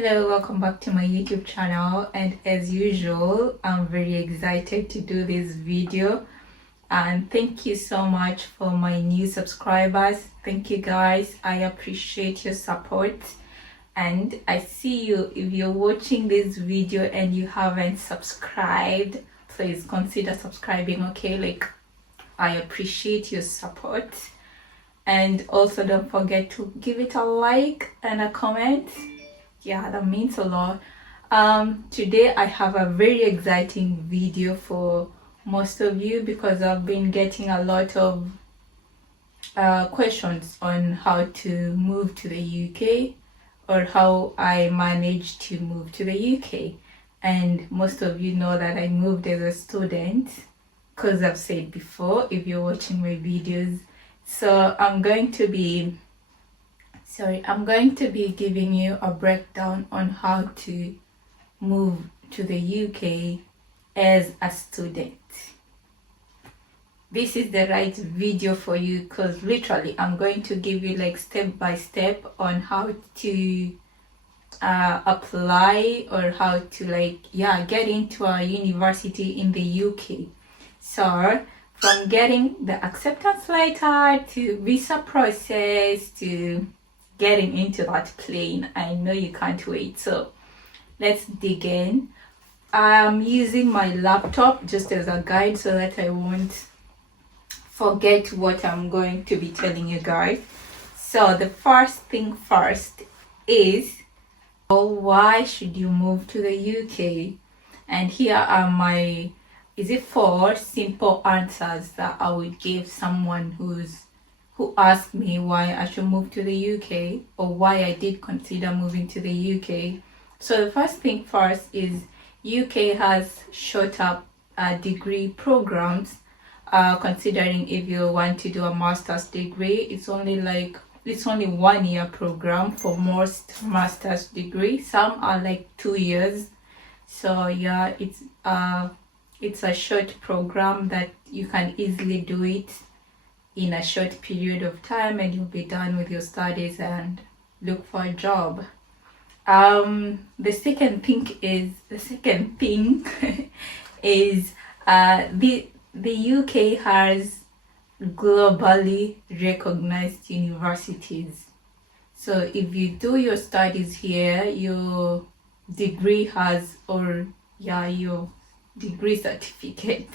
Hello, welcome back to my YouTube channel, and as usual I'm very excited to do this video, and thank you so much for my new subscribers. Thank you guys, I appreciate your support. And I see you, if you're watching this video and you haven't subscribed, please consider subscribing, okay? I appreciate your support. And also don't forget to give it a like and a comment. Yeah, that means a lot. Today I have a very exciting video for most of you, because I've been getting a lot of questions on how to move to the UK, or how I managed to move to the UK. And most of you know that I moved as a student, because I've said before if you're watching my videos. So I'm going to be giving you a breakdown on how to move to the UK as a student. This is the right video for you, because literally I'm going to give you step by step on how to apply, or how to get into a university in the UK. So from getting the acceptance letter to visa process to getting into that plane, I know you can't wait. So let's dig in. I'm using my laptop just as a guide so that I won't forget what I'm going to be telling you guys. So the first thing first is, why should you move to the UK? And here are my 4 simple answers that I would give someone who asked me why I should move to the UK, or why I did consider moving to the UK. So the first thing first is, UK has short up degree programs. Considering if you want to do a master's degree, it's only 1 year program for most master's degree. Some are 2 years. So yeah, it's a short program that you can easily do it in a short period of time, and you'll be done with your studies and look for a job. The second thing is the UK has globally recognized universities. So if you do your studies here, your degree your degree certificate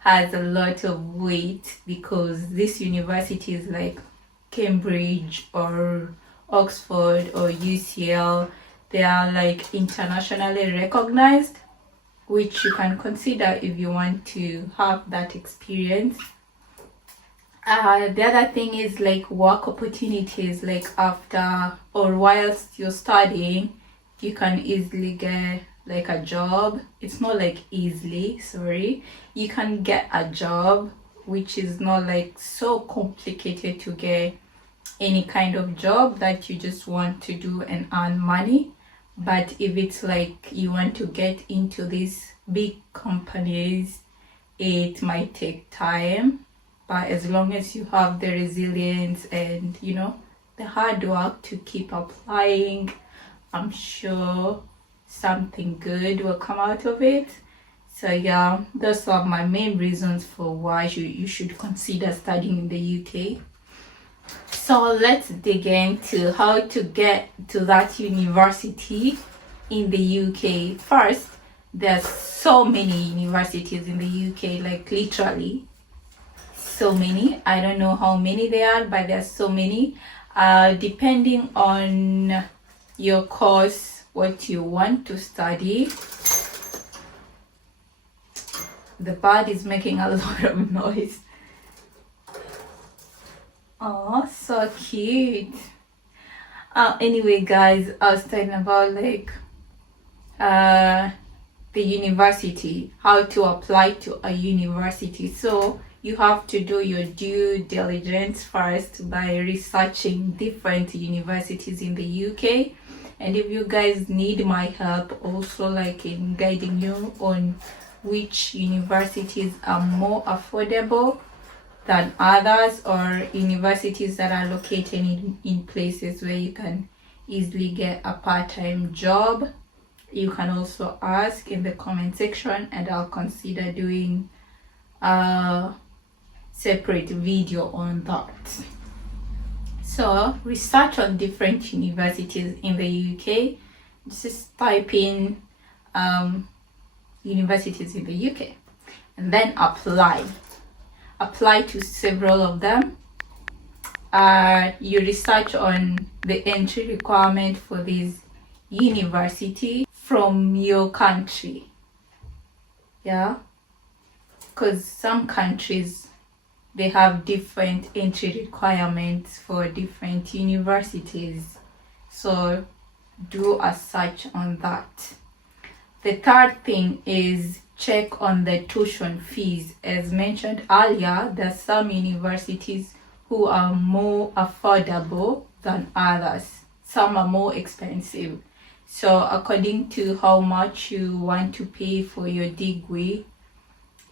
has a lot of weight, because this universities like Cambridge or Oxford or UCL, they are internationally recognized, which you can consider if you want to have that experience. The other thing is work opportunities, after or whilst you're studying, you can easily get a job. It's not easily, you can get a job, which is not so complicated to get any kind of job that you just want to do and earn money. But if it's you want to get into these big companies, it might take time. But as long as you have the resilience and the hard work to keep applying, I'm sure something good will come out of it. So yeah, those are my main reasons for why you should consider studying in the UK. So let's dig into how to get to that university in the UK. First, there's so many universities in the UK, literally so many. I don't know how many there are, but there's so many. Depending on your course, what you want to study. The bird is making a lot of noise. Oh, so cute. Anyway guys, I was talking about the university, how to apply to a university. So you have to do your due diligence first by researching different universities in the UK. And if you guys need my help also in guiding you on which universities are more affordable than others, or universities that are located in places where you can easily get a part-time job? You can also ask in the comment section, and I'll consider doing a separate video on that. So research on different universities in the UK. Just type in universities in the UK and then apply to several of them. You research on the entry requirement for this university from your country, yeah, because some countries, they have different entry requirements for different universities, so do a search on that. The third thing is check on the tuition fees. As mentioned earlier, there are some universities who are more affordable than others. Some are more expensive. So according to how much you want to pay for your degree,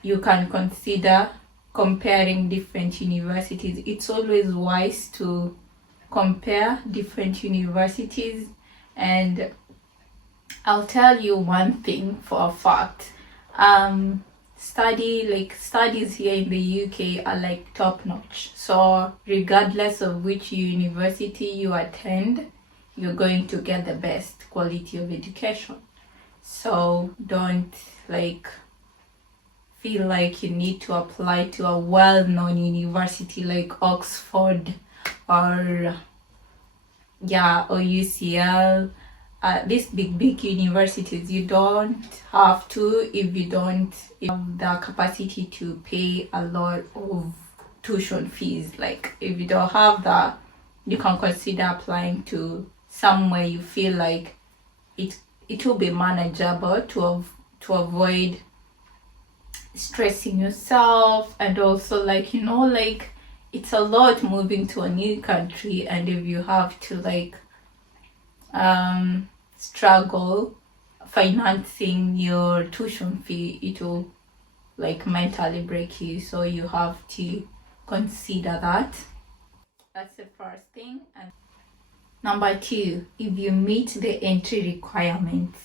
you can consider comparing different universities. It's always wise to compare different universities, and I'll tell you one thing for a fact. Studies here in the UK are like top notch. So regardless of which university you attend, you're going to get the best quality of education. So don't feel like you need to apply to a well-known university like Oxford or UCL. These big universities, you don't have to if you don't have the capacity to pay a lot of tuition fees. Like if you don't have that, you can consider applying to somewhere you feel like it will be manageable to avoid stressing yourself, and also it's a lot moving to a new country, and if you have to struggle financing your tuition fee, it will mentally break you. So you have to consider that. That's the first thing. And number two, if you meet the entry requirements.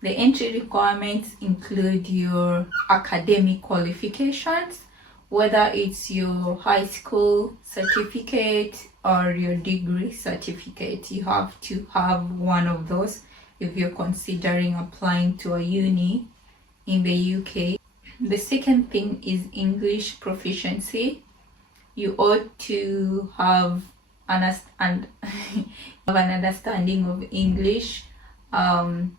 The entry requirements include your academic qualifications, whether it's your high school certificate or your degree certificate. You have to have one of those if you're considering applying to a uni in the UK. The second thing is English proficiency. You ought to have an understanding of English, and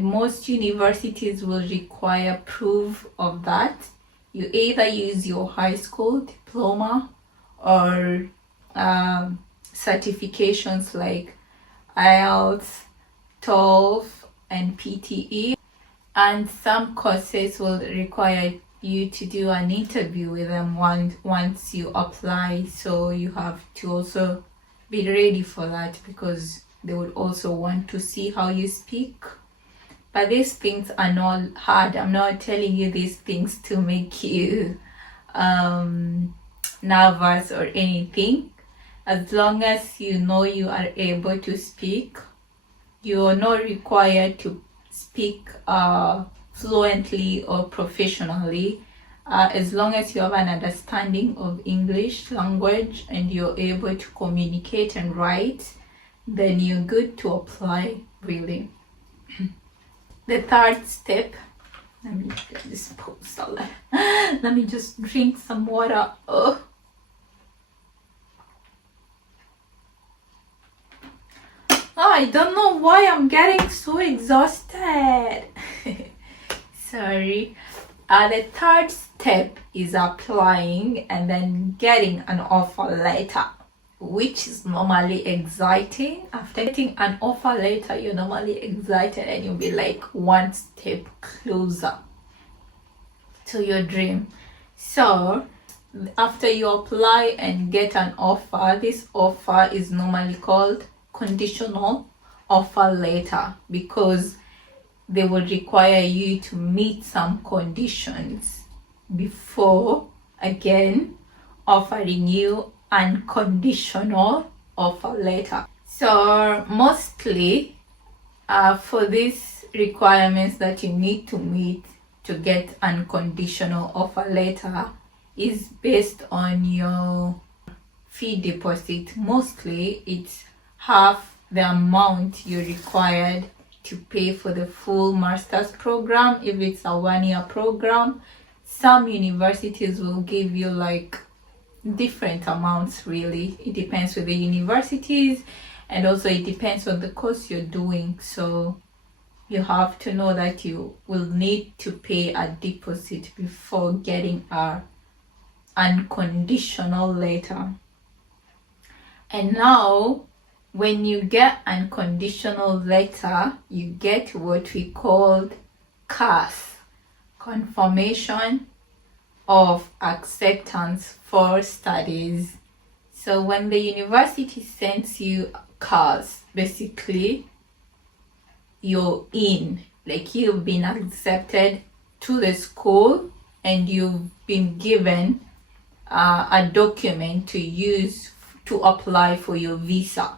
most universities will require proof of that. You either use your high school diploma or certifications like IELTS, TOEFL, and PTE. And some courses will require you to do an interview with them once you apply. So you have to also be ready for that, because they would also want to see how you speak. But these things are not hard. I'm not telling you these things to make you nervous or anything. As long as you know you are able to speak, you are not required to speak fluently or professionally. As long as you have an understanding of English language and you're able to communicate and write, then you're good to apply, really. The third step, let me get this poster. Let me just drink some water. Oh. I don't know why I'm getting so exhausted. Sorry. The third step is applying and then getting an offer letter, which is normally exciting. After getting an offer letter, you're normally excited and you'll be like one step closer to your dream. So after you apply and get an offer, this offer is normally called conditional offer letter, because they will require you to meet some conditions before again offering you unconditional offer letter. So mostly for these requirements that you need to meet to get unconditional offer letter is based on your fee deposit. Mostly it's half the amount you're required to pay for the full master's program if it's a 1-year program. Some universities will give you like different amounts, really. It depends with the universities, and also it depends on the course you're doing. So you have to know that you will need to pay a deposit before getting a unconditional letter. And now when you get unconditional letter, you get what we called CAS, confirmation of acceptance for studies. So when the university sends you CAS, basically you're in, like you've been accepted to the school and you've been given a document to use to apply for your visa.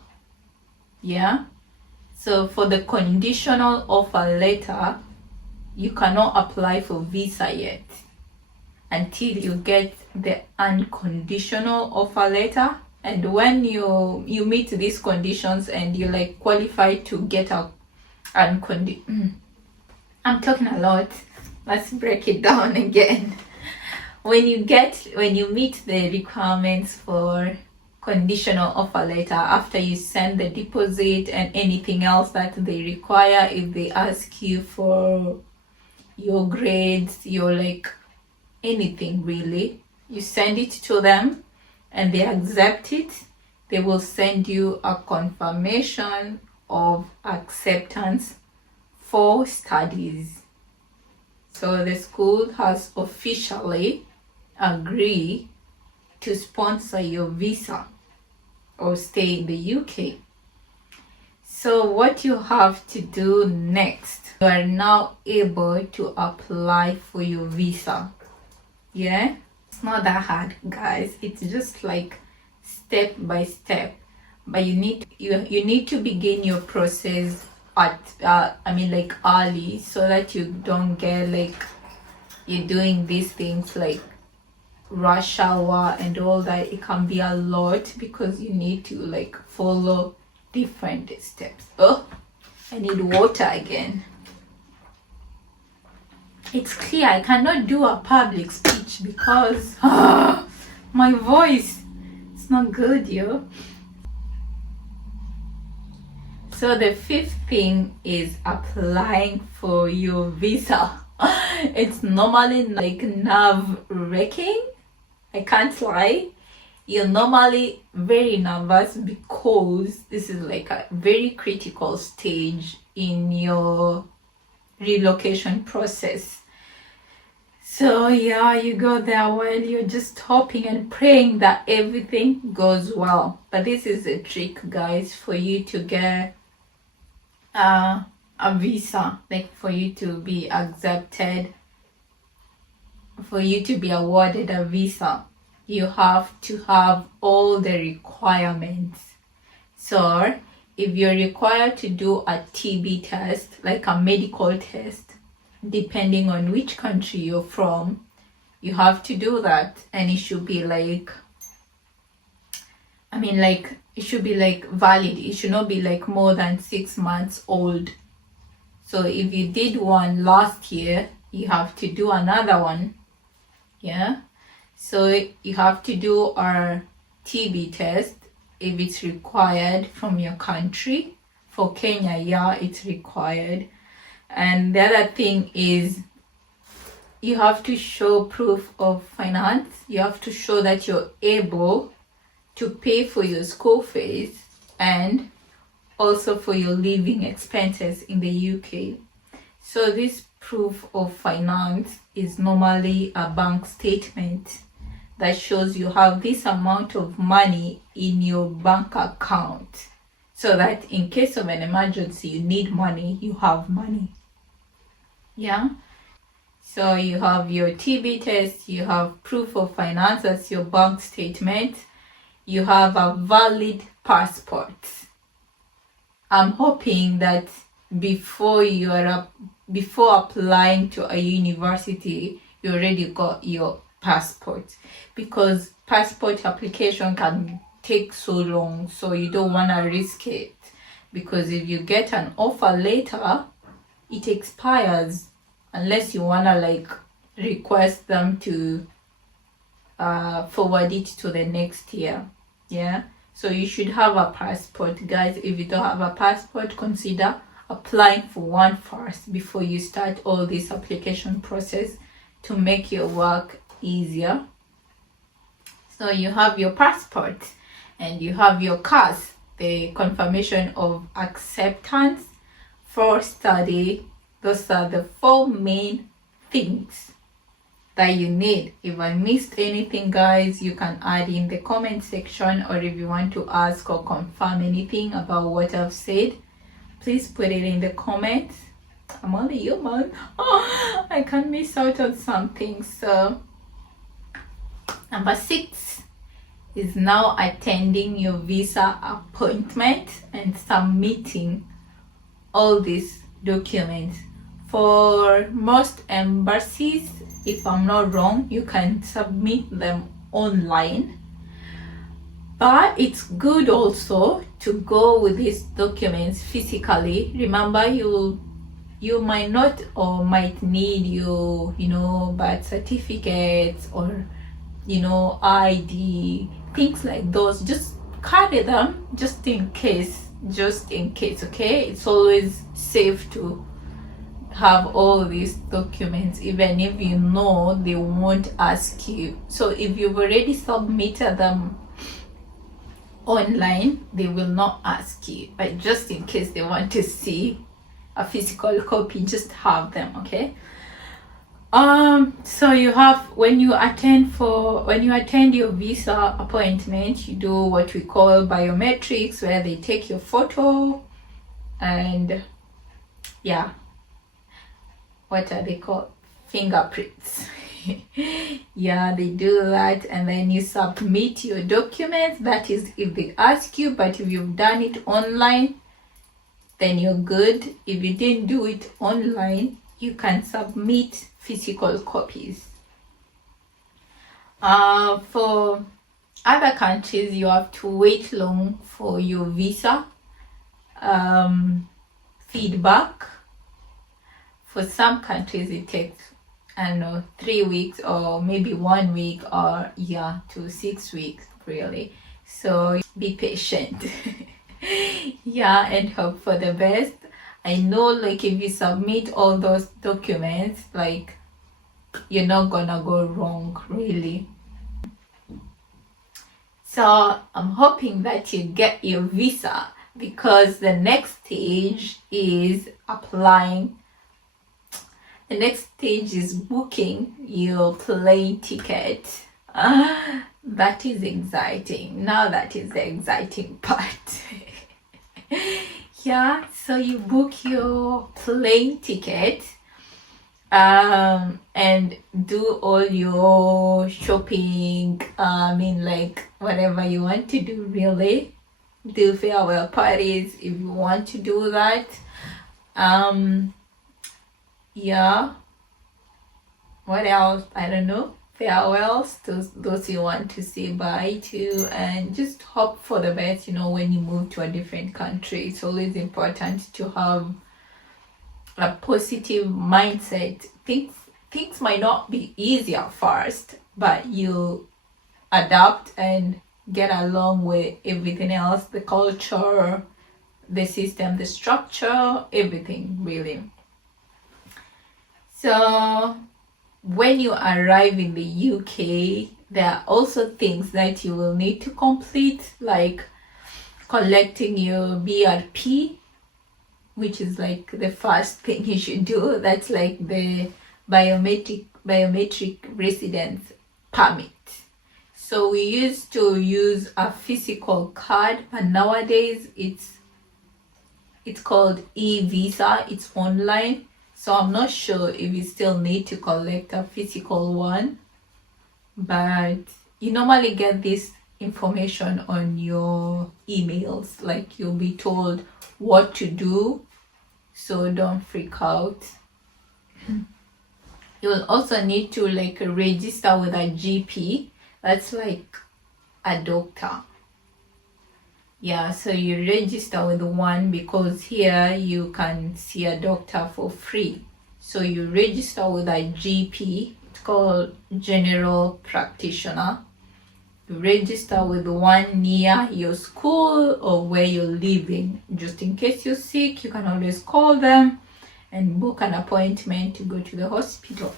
Yeah, so for the conditional offer letter, you cannot apply for visa yet until you get the unconditional offer letter. And when you meet these conditions and you like qualify to get a I'm talking a lot, let's break it down again. When you meet the requirements for conditional offer letter, after you send the deposit and anything else that they require, if they ask you for your grades, your like anything really, you send it to them and they accept it, they will send you a confirmation of acceptance for studies. So the school has officially agreed to sponsor your visa or stay in the UK. So what you have to do next, you are now able to apply for your visa. Yeah, it's not that hard, guys. It's just like step by step, but you need to begin your process at early, so that you don't get like you're doing these things like rush hour and all that. It can be a lot because you need to like follow different steps. Oh, I need water again. It's clear I cannot do a public speech because my voice is not good, yo. So the fifth thing is applying for your visa. It's normally like nerve-wracking, I can't lie. You're normally very nervous because this is like a very critical stage in your relocation process. So yeah, you go there while you're just hoping and praying that everything goes well. But this is a trick, guys, for you to get a visa, like for you to be accepted, for you to be awarded a visa, you have to have all the requirements. So if you're required to do a TB test, like a medical test, depending on which country you're from, you have to do that, and it should be like, it should be like valid. It should not be like more than 6 months old. So if you did one last year, you have to do another one. Yeah, so you have to do a TB test if it's required from your country. For Kenya, yeah, it's required. And the other thing is you have to show proof of finance. You have to show that you're able to pay for your school fees and also for your living expenses in the UK. So this proof of finance is normally a bank statement that shows you have this amount of money in your bank account, so that in case of an emergency you need money, you have money. Yeah, so you have your TB test, you have proof of finance, that's your bank statement, you have a valid passport. I'm hoping that before applying to a university, you already got your passport, because passport application can take so long, so you don't want to risk it, because if you get an offer later, it expires unless you want to like request them to forward it to the next year. Yeah, so you should have a passport, guys. If you don't have a passport, consider applying for one first before you start all this application process to make your work easier. So you have your passport and you have your CAS, the confirmation of acceptance for study. Those are the 4 main things that you need. If I missed anything, guys, you can add in the comment section, or if you want to ask or confirm anything about what I've said, please put it in the comments. I'm only human. Oh, I can't miss out on something. So number 6 is now attending your visa appointment and submitting all these documents. For most embassies, if I'm not wrong, you can submit them online, but it's good also to go with these documents physically. Remember, you might not or might need your birth certificates or ID, things like those. Just carry them just in case, okay? It's always safe to have all these documents, even if you know they won't ask you. So if you've already submitted them online, they will not ask you, but just in case they want to see a physical copy, just have them, okay? So you have, when you attend your visa appointment, you do what we call biometrics, where they take your photo and what are they called? Fingerprints. Yeah, they do that, and then you submit your documents. That is if they ask you, but if you've done it online, then you're good. If you didn't do it online, you can submit physical copies. For other countries, you have to wait long for your visa feedback. For some countries, it takes, 3 weeks or maybe 1 week, or to 6 weeks, really. So be patient. And hope for the best. I know, like, if you submit all those documents, like, you're not gonna go wrong, really. So I'm hoping that you get your visa, because the next stage is applying. The next stage is booking your plane ticket. That is exciting. Now that is the exciting part. So you book your plane ticket and do all your shopping. Like, whatever you want to do, really. Do farewell parties if you want to do that. What else? I don't know. Farewells to those you want to say bye to, and just hope for the best. When you move to a different country, it's always important to have a positive mindset. Things might not be easy at first, but you adapt and get along with everything else, the culture, the system, the structure, everything, really. So when you arrive in the UK, there are also things that you will need to complete, like collecting your BRP, which is like the first thing you should do. That's like the biometric residence permit. So we used to use a physical card, but nowadays it's called e-visa. It's online. So I'm not sure if you still need to collect a physical one, but you normally get this information on your emails. Like, you'll be told what to do, so don't freak out. You will also need to like register with a GP. That's like a doctor. Yeah, so you register with one, because here you can see a doctor for free. So you register with a GP. It's called general practitioner. You register with one near your school or where you're living. Just in case you're sick, you can always call them and book an appointment to go to the hospital,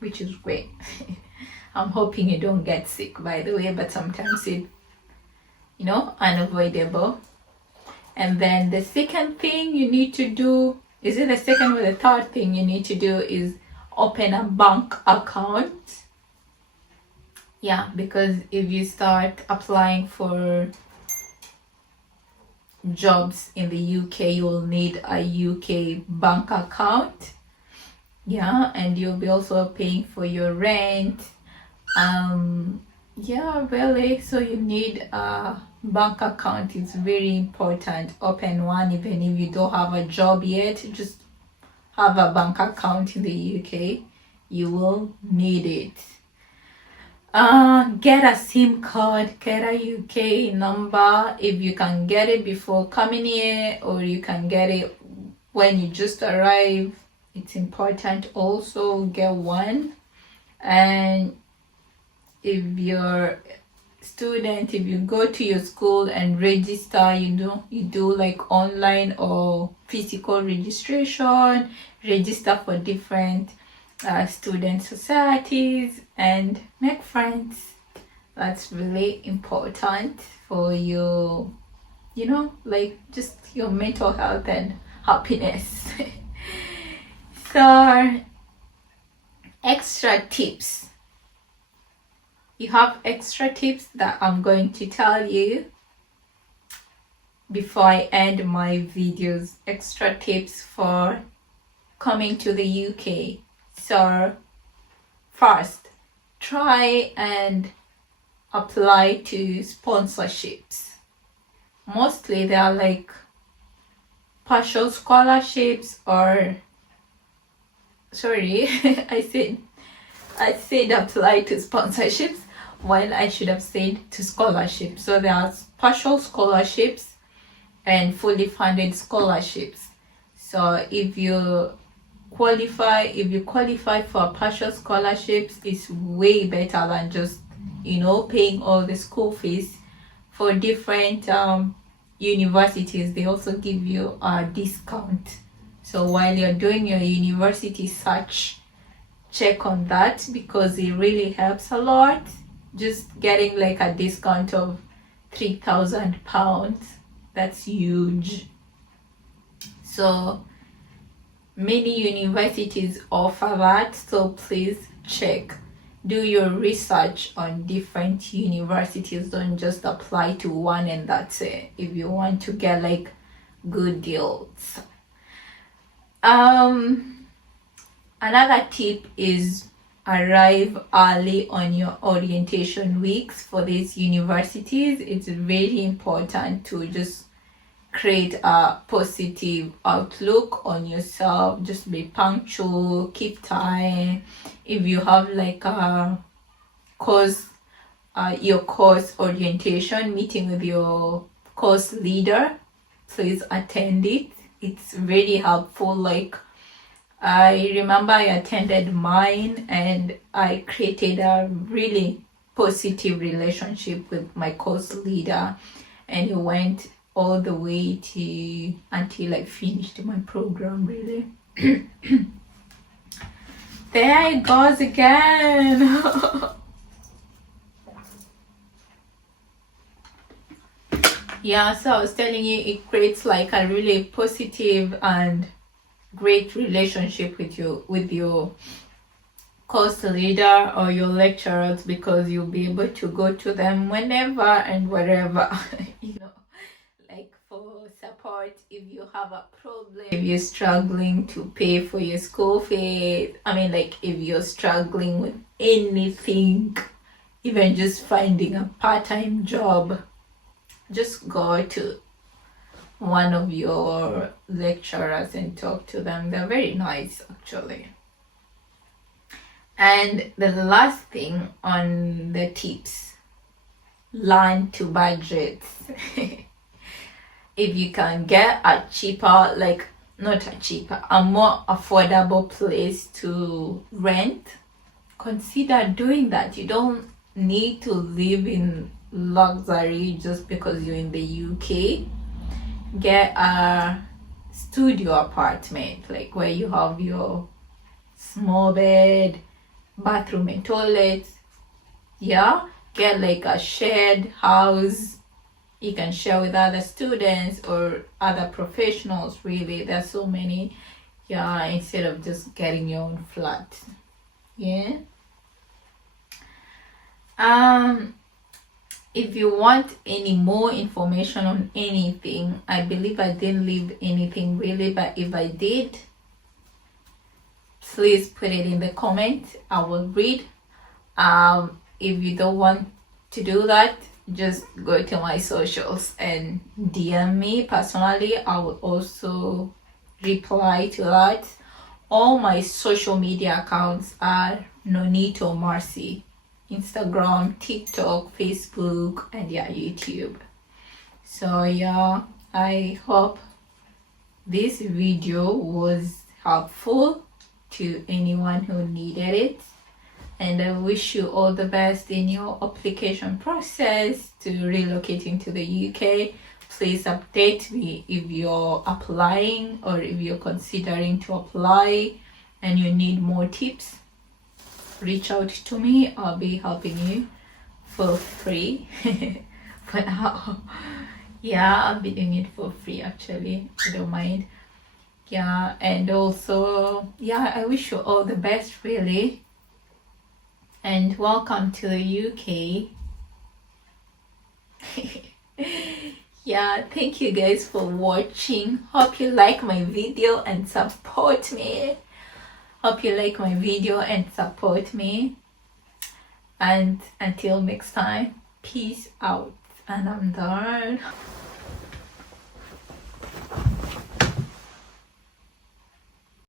which is great. I'm hoping you don't get sick, by the way, but sometimes it's, you know, unavoidable. And then the second thing you need to do, is it the second or the third thing you need to do, is open a bank account. Yeah, because if you start applying for jobs in the UK, you'll need a UK bank account. Yeah, and you'll be also paying for your rent. Yeah, really, so you need a bank account. It's very important. Open one, even if you don't have a job yet. Just have a bank account in the UK. You will need it. Get a SIM card, get a UK number if you can get it before coming here, or you can get it when you just arrive. It's important also, get one. And if you're student, if you go to your school and register, you do like online or physical registration, register for different student societies and make friends. That's really important for your, you know, like just your mental health and happiness. So extra tips. You have extra tips that I'm going to tell you before I end my videos. Extra tips for coming to the UK. So first, try and apply to sponsorships. Mostly they are like partial scholarships, or sorry, I said apply to sponsorships when I should have said to scholarships. So there are partial scholarships and fully funded scholarships. So if you qualify for partial scholarships, it's way better than just, you know, paying all the school fees. For different universities, they also give you a discount. So while you're doing your university search, check on that, because it really helps a lot. Just getting like a discount of £3,000, that's huge. So many universities offer that, so please check. Do your research on different universities. Don't just apply to one and that's it, if you want to get like good deals. Another tip is arrive early on your orientation weeks for these universities. It's very important to just create a positive outlook on yourself. Just be punctual, keep time. If you have like a course, your course orientation meeting with your course leader, please attend it. It's very helpful. Like I remember I attended mine and I created a really positive relationship with my course leader, and it went all the way to until I finished my program, really. There it goes again. Yeah, so I was telling you, it creates like a really positive and great relationship with your course leader or your lecturers, because you'll be able to go to them whenever and wherever, you know, like for support if you have a problem, if you're struggling to pay for your school fee. I mean, like if you're struggling with anything, even just finding a part-time job, just go to one of your lecturers and talk to them. They're very nice actually. And the last thing on the tips, learn to budget. If you can get a cheaper, like not a cheaper, a more affordable place to rent, consider doing that. You don't need to live in luxury just because you're in the UK. Get a studio apartment, like where you have your small bed, bathroom and toilet. Yeah, get like a shared house you can share with other students or other professionals. Really, there's so many. Yeah, instead of just getting your own flat. Yeah. If you want any more information on anything, I believe I didn't leave anything really, but if I did, please put it in the comments. I will read. If you don't want to do that, just go to my socials and DM me personally. I will also reply to that. All my social media accounts are Nonito Marcy. Instagram, TikTok, Facebook, and yeah, YouTube. So yeah, I hope this video was helpful to anyone who needed it, and I wish you all the best in your application process to relocating to the UK. Please update me if you're applying or if you're considering to apply and you need more tips. Reach out to me. I'll be helping you for free. For now, yeah, I'll be doing it for free actually. I don't mind. Yeah, and also, yeah, I wish you all the best really, and welcome to the UK. Yeah, thank you guys for watching. Hope you like my video and support me. Hope you like my video and support me. And until next time, peace out. And I'm done.